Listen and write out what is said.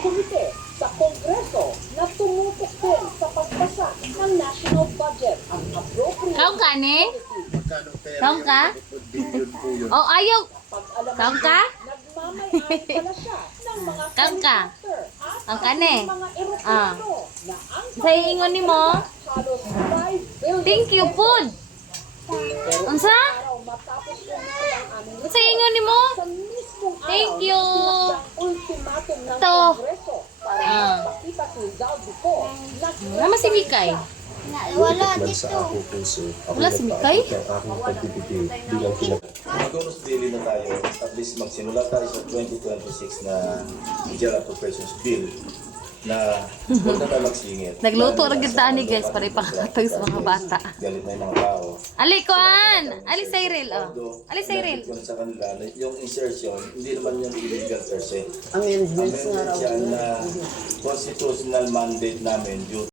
komite sa Kongreso na tumutok din sa pagpasa ng national budget ang appropriate Kaon ka ni? Magkano pera Kaon ka? billion po yun. Oh, ayaw. pag-alaman Kaon ka? nagmamayari pala siya ng mga Kaon ka? helicopter at Kaon ka ni? mga eroplano na ang Sa ingon ni mo? halos 5 billion Thank you, food. Pero Unsa? araw matapos umali ang aming Sa ingon ni mo? sa mismong araw Thank you. na ultimatum ng To. Kongreso para Ah. magpakita si Rizaldo po Nama si Mikay. Wala Man dito. sa ako puso. Ako Wala si Mikay? ang aking pagtitipid bilang pinag... Mag-bonus daily na tayo, at least magsimula tayo sa 2026 na General Appropriations Bill na huwag na tayo magsingit. Nagluto rin kita ni guys para ipakatag sa mga bata. Galit na yung mga tao. Ali kuan. Ali Cyril oh. Although, Ali Cyril. ko na sa kanila na yung insertion, hindi naman yung illegal per se. Amendments nga raw. Amendment yan na constitutional mandate namin due